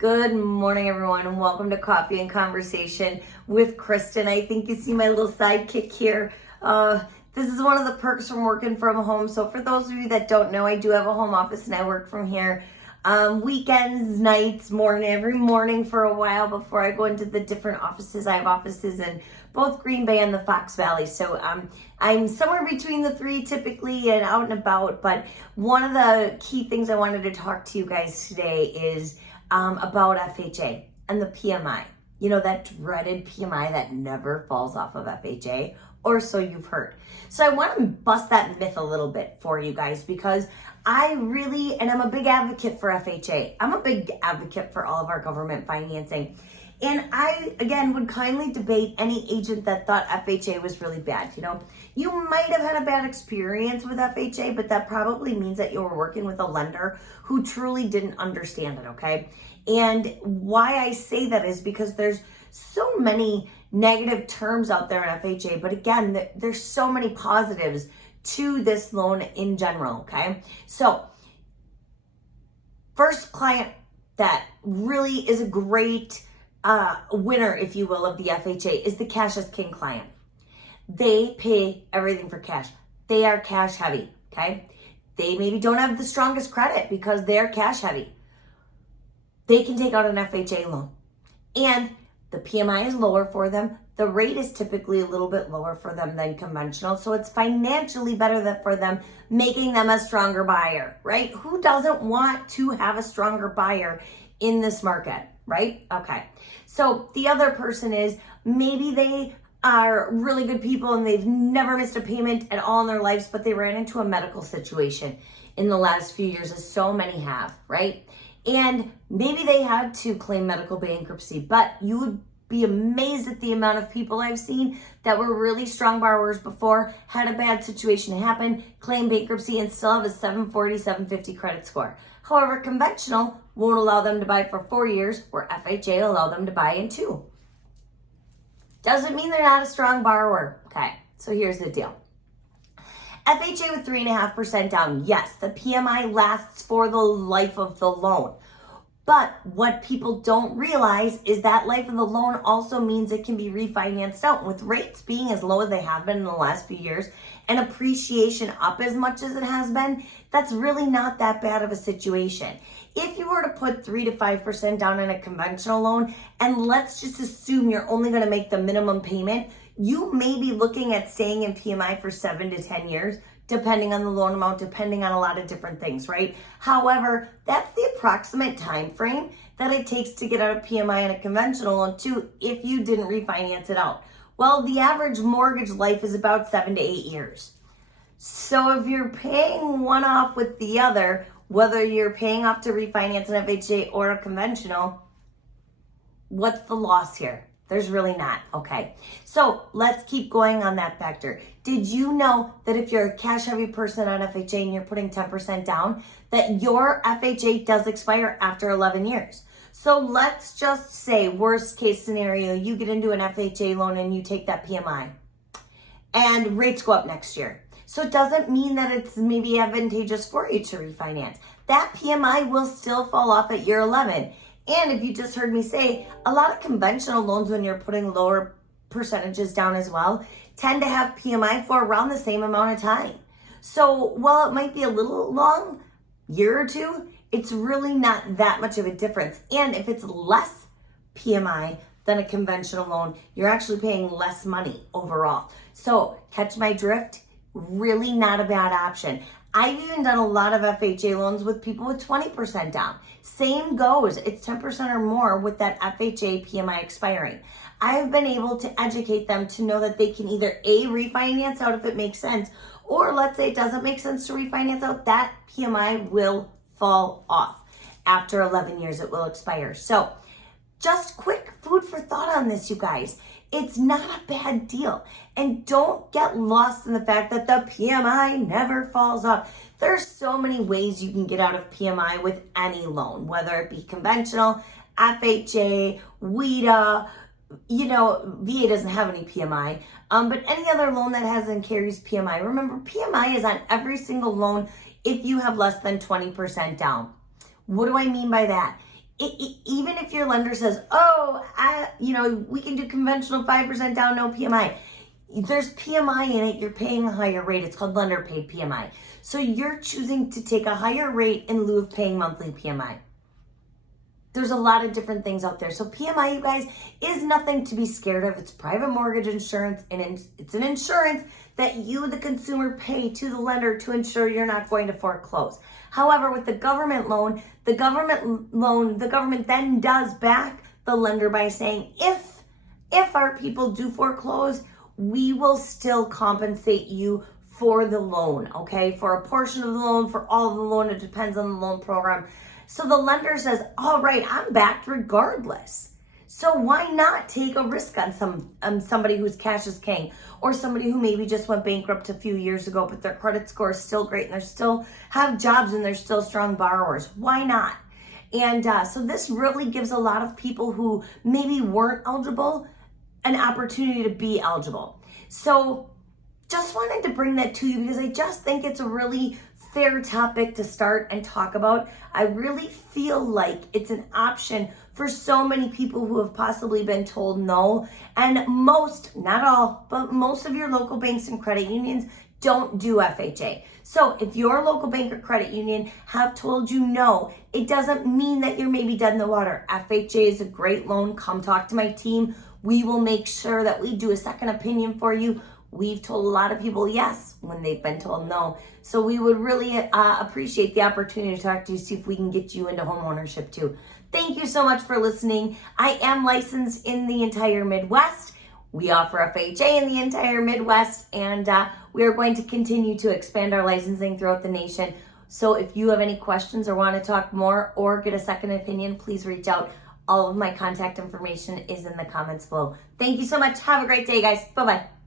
Good morning, everyone, and welcome to Coffee and Conversation with Kristen. I think you see my little sidekick here. This is one of the perks from working from home. So for those of you that don't know, I do have a home office and I work from here weekends, nights, every morning for a while before I go into the different offices. I have offices in both Green Bay and the Fox Valley. So I'm somewhere between the three typically and out and about. But one of the key things I wanted to talk to you guys today is about FHA and the PMI. You know, that dreaded PMI that never falls off of FHA, or so you've heard. So I want to bust that myth a little bit for you guys because I'm a big advocate for FHA. I'm a big advocate for all of our government financing. And I, again, would kindly debate any agent that thought FHA was really bad. You know, you might have had a bad experience with FHA, but that probably means that you were working with a lender who truly didn't understand it, okay? And why I say that is because there's so many negative terms out there in FHA, but again, there's so many positives to this loan in general, okay? So, first client that really is a great winner, if you will, of the FHA is the Cash is King client. They pay everything for cash. They are cash heavy, okay? They maybe don't have the strongest credit because they're cash heavy. They can take out an FHA loan. And the PMI is lower for them. The rate is typically a little bit lower for them than conventional. So it's financially better for them, making them a stronger buyer, right? Who doesn't want to have a stronger buyer in this market, right? Okay. So the other person is maybe they are really good people and they've never missed a payment at all in their lives, but they ran into a medical situation in the last few years, as so many have, right? And maybe they had to claim medical bankruptcy, but you would be amazed at the amount of people I've seen that were really strong borrowers before, had a bad situation happen, claim bankruptcy, and still have a 740, 750 credit score. However, conventional won't allow them to buy for 4 years, where FHA will allow them to buy in 2. Doesn't mean they're not a strong borrower. Okay, so here's the deal. FHA with 3.5% down, yes, the PMI lasts for the life of the loan. But what people don't realize is that life of the loan also means it can be refinanced out. With rates being as low as they have been in the last few years and appreciation up as much as it has been, that's really not that bad of a situation. If you were to put 3 to 5% down in a conventional loan, and let's just assume you're only going to make the minimum payment, you may be looking at staying in PMI for 7 to 10 years, depending on the loan amount, depending on a lot of different things, right? However, that's the approximate time frame that it takes to get out of PMI in a conventional loan too, if you didn't refinance it out. Well, the average mortgage life is about 7 to 8 years. So if you're paying one off with the other, whether you're paying off to refinance an FHA or a conventional, what's the loss here? There's really not, okay? So let's keep going on that factor. Did you know that if you're a cash heavy person on FHA and you're putting 10% down, that your FHA does expire after 11 years? So let's just say, worst case scenario, you get into an FHA loan and you take that PMI and rates go up next year. So it doesn't mean that it's maybe advantageous for you to refinance. That PMI will still fall off at year 11. And if you just heard me say, a lot of conventional loans, when you're putting lower percentages down as well, tend to have PMI for around the same amount of time. So while it might be a little long, year or two, it's really not that much of a difference. And if it's less PMI than a conventional loan, you're actually paying less money overall. So catch my drift? Really not a bad option. I've even done a lot of FHA loans with people with 20% down. Same goes. It's 10% or more with that FHA PMI expiring. I have been able to educate them to know that they can either A, refinance out if it makes sense, or let's say it doesn't make sense to refinance out, that PMI will fall off. After 11 years, it will expire. So just quick food for thought on this, you guys. It's not a bad deal. And don't get lost in the fact that the PMI never falls off. There's so many ways you can get out of PMI with any loan, whether it be conventional, FHA, WIDA, VA doesn't have any PMI, but any other loan that has and carries PMI. Remember, PMI is on every single loan if you have less than 20% down. What do I mean by that? even if your lender says, oh, we can do conventional 5% down, no PMI. There's PMI in it, you're paying a higher rate. It's called lender paid PMI. So you're choosing to take a higher rate in lieu of paying monthly PMI. There's a lot of different things out there. So PMI, you guys, is nothing to be scared of. It's private mortgage insurance, and it's an insurance that you, the consumer, pay to the lender to ensure you're not going to foreclose. However, with the government loan, the government then does back the lender by saying, if our people do foreclose, we will still compensate you for the loan, okay? For a portion of the loan, for all of the loan, it depends on the loan program. So the lender says, all right, I'm backed regardless. So why not take a risk on somebody who's cash is king, or somebody who maybe just went bankrupt a few years ago, but their credit score is still great and they still have jobs and they're still strong borrowers. Why not? And so this really gives a lot of people who maybe weren't eligible an opportunity to be eligible. So just wanted to bring that to you because I just think it's a really fair topic to start and talk about. I really feel like it's an option for so many people who have possibly been told no. And most, not all, but most of your local banks and credit unions don't do FHA. So if your local bank or credit union have told you no, it doesn't mean that you're maybe dead in the water. FHA is a great loan. Come talk to my team. We will make sure that we do a second opinion for you. We've told a lot of people yes when they've been told no. So we would really appreciate the opportunity to talk to you, see if we can get you into home ownership too. Thank you so much for listening. I am licensed in the entire Midwest. We offer FHA in the entire Midwest, and we are going to continue to expand our licensing throughout the nation. So if you have any questions or want to talk more or get a second opinion, please reach out. All of my contact information is in the comments below. Thank you so much. Have a great day, guys. Bye-bye.